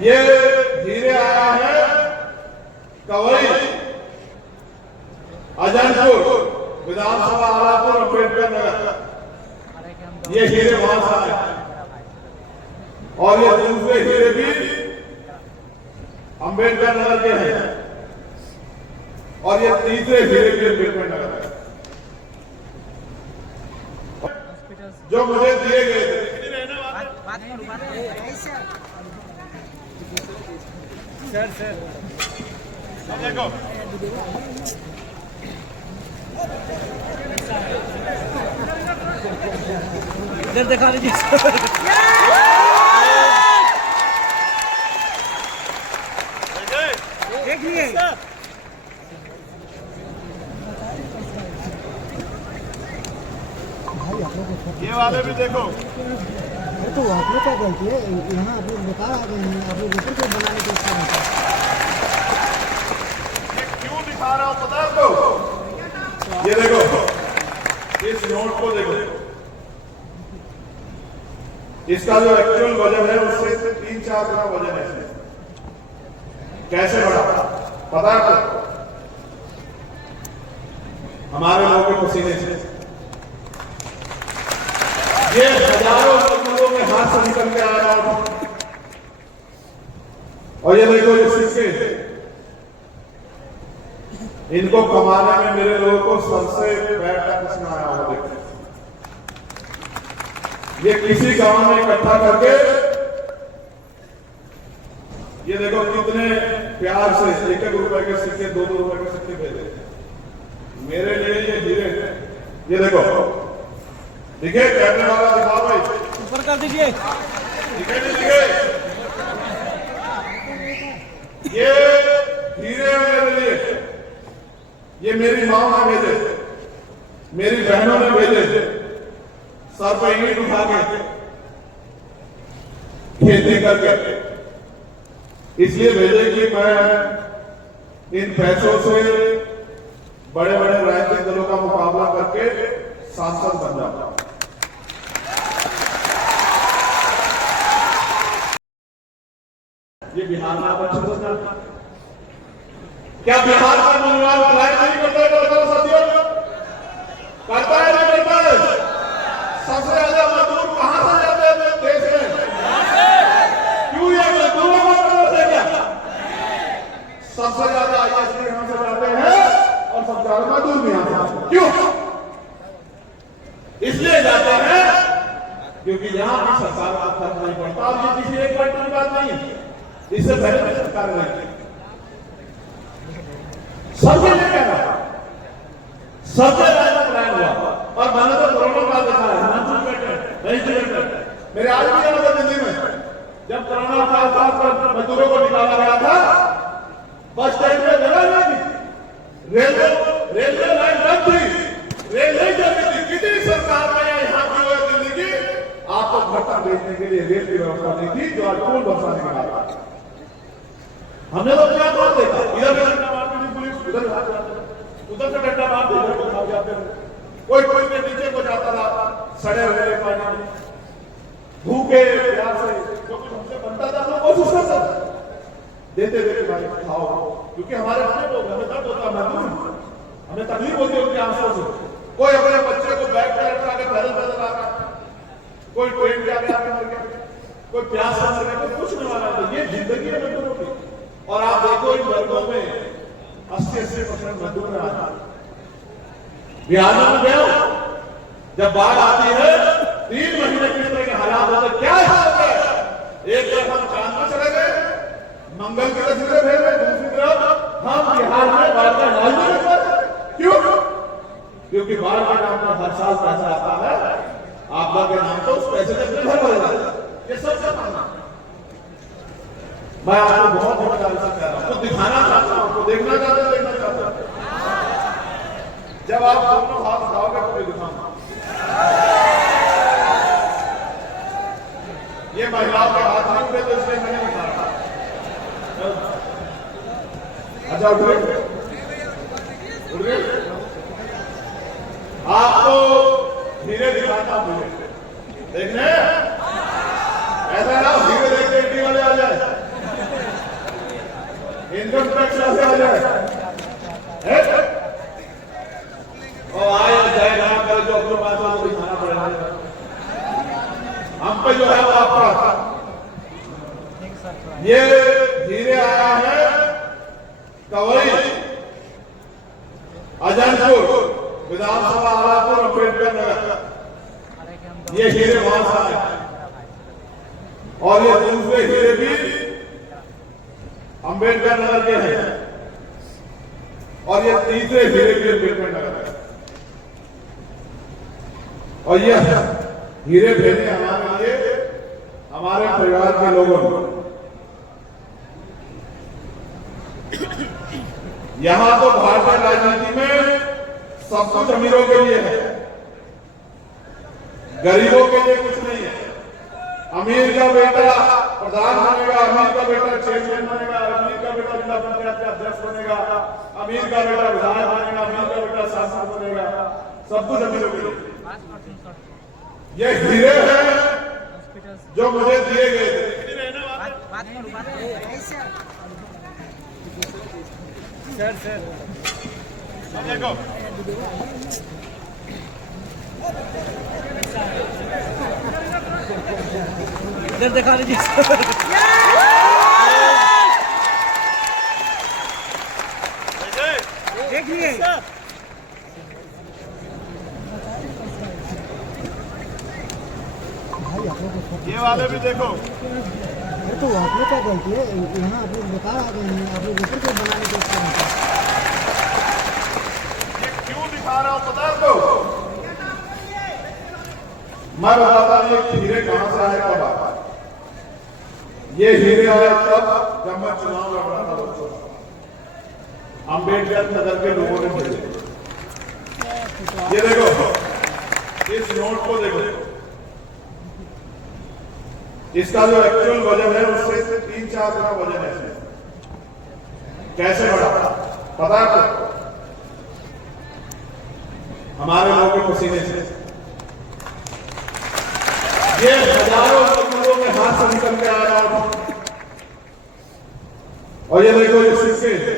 ये हीरे आया है कवई अजनपुर विधानसभा आलापुर अम्बेडकर नगर। ये हीरे वहां से आए और ये दूसरे हीरे भी अम्बेडकर नगर के हैं और ये तीसरे हीरे भी अम्बेडकर नगर है जो मुझे दिए गए थे। देखो इधर दिखा लीजिए। देखिए ये वाले भी देखो। तो आप लोग क्या गलती है यहाँ आप लोग बेकार आ गए हैं। आप लोग ऊपर को बनाने के क्यों दिखा रहा हूं पता है आपको? ये देखो इस नोट को देखो, इसका जो एक्चुअल वजन है उससे 3-4 गुना वजन है इसमें। कैसे बढ़ा पता है आपको? हमारे लोगों के पसीने से। ये हजारों मजदूरों के हाथ से निकल के आ रहा हूं। और ये देखो ये सिक्के, इनको कमाने में मेरे लोगों को सर से पैर तक पसीना आया होगा। देखो ये किसी गांव में इकट्ठा करके ये देखो कितने प्यार से 1-1 रुपए के सिक्के 2-2 रुपए के सिक्के भेजे मेरे लिए। ये हीरे ये देखो दिखे, कैमरे वाला दिखाओ भाई, ऊपर कर दीजिए। दिखे नहीं दिखे? ये हीरे मेरे लिए, ये मेरी माँ ने भेजे, मेरी बहनों ने भेजे, सर पर ईंट उठा के खेती करके इसलिए भेजे कि मैं इन पैसों से बड़े बड़े राजनीतिक दलों का मुकाबला करके सांसद बन जाऊं। ये बिहार में आप अच्छे से जानते हैं। क्या बिहार का नौजवान पढ़ाई नहीं करता है? साथियों करता है नहीं करता है? सबसे ज्यादा मजदूर कहां से जाते हैं देश में? क्यों ये मजदूरों को करते हैं क्या? सबसे ज्यादा आईएएस यहां से जाते हैं और सबसे ज्यादा मजदूर भी यहां से आते हैं। क्यों? इसलिए जाते हैं क्योंकि यहां की सरकार का फर्क नहीं पड़ता। और ये किसी एक पार्टी की बात नहीं है, इससे पहले सरकार नहीं, सबके लिए कह रहा है, सबसे ज्यादा प्लान हुआ। और मैंने तो कोरोना काल देखा है, मेरे आज भी याद है दिल्ली में जब कोरोना काल था तब मजदूरों को निकाला गया था, बस स्टैंड में जगह नहीं थी, रेलवे लाइन बंद थी, रेल नहीं चलती थी। कितनी सरकार ने यहाँ की हुई दिल्ली की आपको घर तक भेजने के लिए रेल की व्यवस्था नहीं थी, जो आज पुल बरसाने के बाद हमने तो क्या बात देखा, इधर से डंडा मारती थी पुलिस, उधर से डंडा मार दे, इधर को भाग जाते थे। कोई के नीचे को जाता था सड़े हुए पानी में, भूखे प्यास से जो कुछ हमसे बनता था हम कोशिश करता था, देते भाई खाओ, क्योंकि हमारे अपने लोग, हमें दर्द होता है, हमें तकलीफ होती है उनके आंसुओं से। कोई अपने बच्चे को बैग पर लटका के पैदल आ रहा, कोई ट्रेन के आगे आके मर गया, कोई प्यास से मर गया, कोई कुछ नहीं मारा। ये जिंदगी है मजदूरों की। और आप देखो इन वर्गों में 80-80% मजदूर में आता है। बिहार में गया, जब बाढ़ आती है 3 महीने किस तरह के हालात होते, क्या हाल है? एक तरफ हम चांद में चले गए, मंगल की तस्वीरें भेज रहे, दूसरी तरफ हम बिहार में बाढ़ का हाल नहीं रख पाते। क्यों? क्योंकि बाढ़ के नाम पर हर साल पैसा आता है, आपदा के नाम पर उस पैसे से घर भर जाता है। ये सब क्या मानना? मैं आपको बहुत ईमानदारी से कह रहा हूं, आपको दिखाना चाहता हूं, आपको देखना चाहते हैं, देखना चाहता हूं। जब आप दोनों हाथ उठाओगे तो मैं दिखाऊंगा। ये महिलाओं के हाथ नहीं उठे तो इसलिए मैंने दिखा रहा। अच्छा उठ गए? आपको हीरे दिखाता हूं, देखने ऐसा ना हीरे देखते इंडी वाले आ जाए। इनकम टैक्स से आ जाए और आए जाए ना कर जो अपने पास वाला कोई खाना पड़ेगा हम पे जो है वो आपका ये धीरे आया है कवई अजनपुर विधानसभा आलापुर अम्बेडकर नगर ये हीरे वहां से आए और ये दूसरे हीरे भी अम्बेडकर नगर के हैं और ये तीसरे हीरे भी अम्बेडकर नगर है और ये हीरे भेजे हमारे लिए हमारे परिवार के लोगों ने। यहां तो भारतीय राजनीति में सब कुछ अमीरों के लिए है, गरीबों के लिए कुछ नहीं है। अमीर का बेटा प्रधान बनेगा, अमीर का बेटा चेयरमैन बनेगा, अमीर का बेटा जिला पंचायत का अध्यक्ष बनेगा, अमीर का बेटा विधायक बनेगा, अमीर का बेटा सांसद बनेगा, सब कुछ अमीरों के लिए। ये हीरे हैं जो मुझे दिए गए थे। सर देखो इधर दिखा दीजिए देखिए भाई आप लोग ये वाले भी देखो। अरे तो आप लोग क्या गलती है, यहाँ आप लोग बेकार आ गए हैं, आप लोग ऊपर के बनाने के उसके ये क्यों दिखा रहा हूं पता है आपको? मैं बताता हूं ये हीरे कहां से आए कब आए। ये हीरे आए तब जब मैं चुनाव लड़ रहा था लोकसभा, अम्बेडकर नगर के लोगों ने भेजे। ये देखो इस नोट को देखो, इसका जो एक्चुअल वजन है उससे 3-4 गुना वजन है इसमें। कैसे बढ़ा पता है आपको? हमारे लोगों के पसीने से। ये हजारों मजदूरों के हाथ से निकल के आ रहा हूं। और ये देखो ये सिक्के,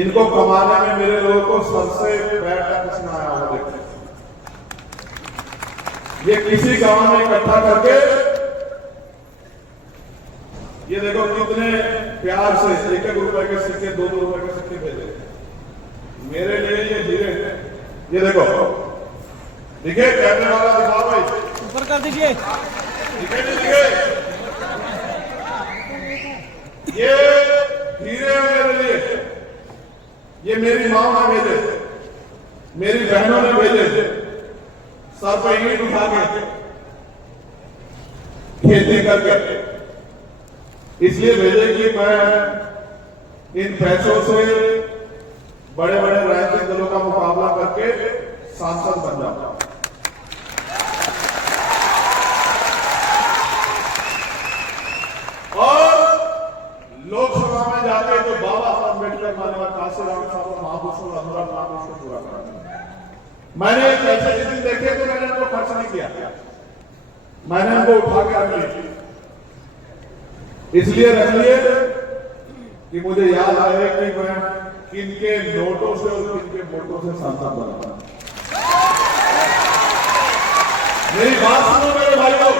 इनको कमाने में मेरे लोगों को सर से पैर तक पसीना आया हुआ। देखो ये किसी गांव में इकट्ठा करके ये देखो कितने प्यार से 1-1 रुपए के सिक्के 2-2 रुपए के सिक्के भेजे मेरे लिए। ये हीरे ये देखो दिखे, कैमरे वाला दिखाओ भाई, ऊपर कर दीजिए। दिखे नहीं दिखे? ये हीरे हैं मेरे लिए। ये मेरी माँ ने भेजे, मेरी बहनों ने भेजे, सर पर ईंट उठा के खेती करके इसलिए भेजे कि मैं इन पैसों से बड़े बड़े राजनीतिक दलों का मुकाबला करके सांसद बन जाऊंगा। और लोकसभा में जाके जो बाबा साहब अम्बेडकर मानव काशीराम साहब महाभूषण अधूरा नाम उसको पूरा करा। मैंने पैसे जिस दिन देखे तो मैंने उनको खर्च नहीं किया, मैंने उनको उठा के रख लिया। इसलिए रख लिए कि मुझे याद आए कि मैं किनके नोटों से और किनके वोटों से सांसद बना। मेरी बात सुनो मेरे भाइयों,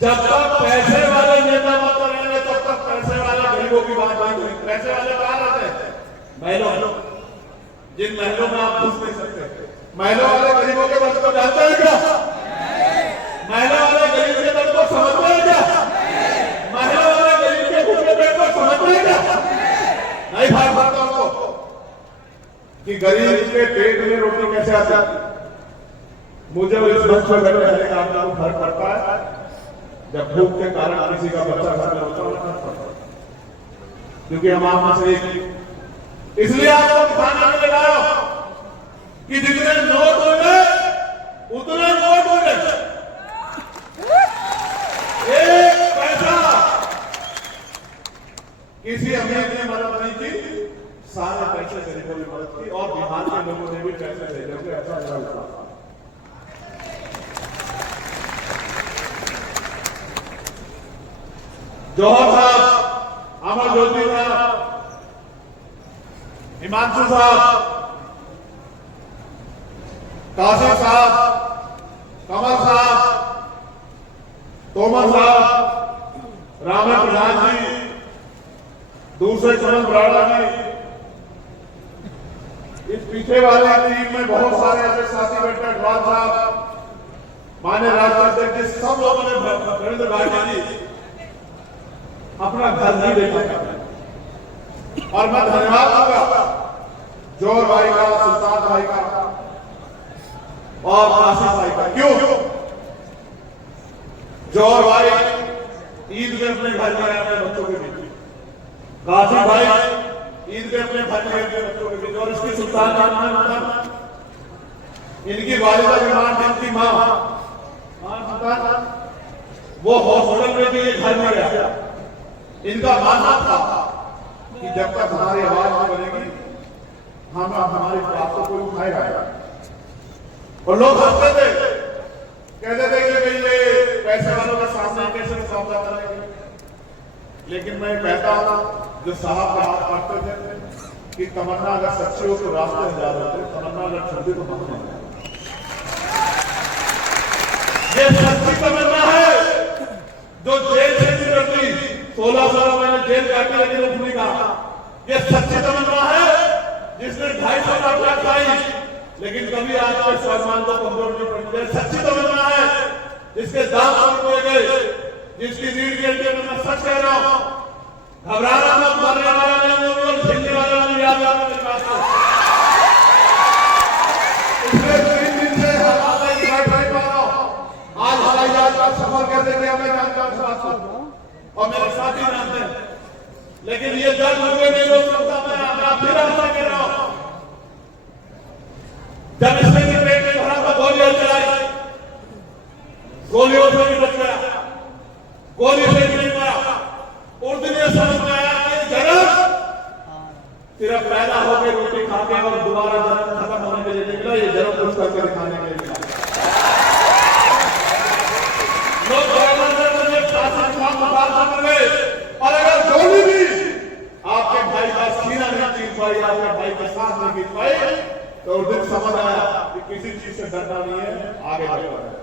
जब तक पैसे वाले नेता मत रहेंगे तब तक पैसे वाले गरीबों की बात नहीं होगी। पैसे वाले कहां रहते हैं? महलों, जिन महलों में आप घुस नहीं सकते। महलों वाले गरीबों के दर्द को जानते हैं क्या? महलों वाले गरीब के दर्द को समझते हैं क्या? महलों वाले गरीब के भूखे पेट को समझते हैं क्या? नहीं भाग पाता उनको कि गरीब के पेट में रोटी कैसे आता है। मुझे इस मंच पर बैठे रहने का आपको फर्क पड़ता है जब भूख के कारण किसी का बच्चा घर में होता है, क्योंकि हम आप में से एक। इसलिए आपको दिखाने के लिए लाया कि जितने नोट होंगे उतने वोट होंगे। एक पैसा किसी अमीर ने मदद नहीं की, सारे पैसे गरीबों ने मदद की और बिहार के लोगों ने भी पैसे भेजे। ऐसा मेरा विश्वास। जौहर साहब हिमांशु साहब, कासिम साहब, कमल साहब, तोमर साहब, रामे प्रधान जी, दूसरे चरण बराड़ा जी, इस पीछे वाले टीम में बहुत सारे ऐसे साथी बैठे, अग्रवाल साहब, मान्य राष्ट्राध्यक्ष जी, सब लोगों ने नरेंद्र भाई जी अपना घर नहीं देखा। और मैं धन्यवाद दूंगा जोर भाई का, सुल्तान भाई का और कासिम भाई का। क्यों? जोर भाई ईद में अपने घर में अपने बच्चों के बीच, कासिम भाई ईद में अपने घर में अपने बच्चों के बीच, और इसकी सुल्तान इनकी वालिदा बीमार, जिनकी मां वो हॉस्पिटल में भी घर में गया। इनका मानना था कि जब तक हमारी आवाज नहीं बनेगी हम हमारी बात को कोई उठाएगा। और लोग हंसते थे, कहते थे कि भाई ये पैसे वालों के सामने कैसे मुकाबला करेंगे। लेकिन मैं कहता हूं, जो साहब का हाथ पकड़ते थे कि तमन्ना अगर सच्ची हो तो रास्ते हजार होते, तमन्ना अगर छुट्टी तो मांगना। ये सच्ची तमन्ना है जो जेल से नहीं डरती, 16 महीने जेल काटी लेकिन उठ नहीं कहा। ये सच्ची तमन्ना है जिसने 250 लाख खाई लेकिन कभी आज के स्वाभिमान को कमजोर नहीं पड़ी। ये सच्ची तमन्ना है जिसके दाम कम हुए गए, जिसकी रीढ़ के अंदर मैं सच कह रहा हूं, घबराना मत, मरने वाला नहीं और झेलने वाला नहीं। याद रखना मेरी बात को। पिछले 3 दिन से हालात नहीं पा रहा हूं। आज हवाई जहाज का सफर करते थे, हमें जानता हूं और मेरे साथी जानते हैं, लेकिन ये जब मुझे नहीं रोक सकता। मैं फिर आपसे कह रहा हूं, जब इसने पेट में भरा था, गोलियां चलाई, गोलियों से भी बच गया, गोली से भी नहीं मरा। उस दिन ये समझ में आया कि जन्म सिर्फ पैदा होकर रोटी खा के और दोबारा जन्म खत्म होने के लिए निकला, ये जन्म कुछ करके दिखाने के लिए निकला। और अगर गोली भी आपके भाई का सीना नहीं चीर पाई, आपके भाई का सांस नहीं खींच पाई, तो उस दिन समझ आया कि किसी चीज से डरना नहीं है, आगे बढ़ना है।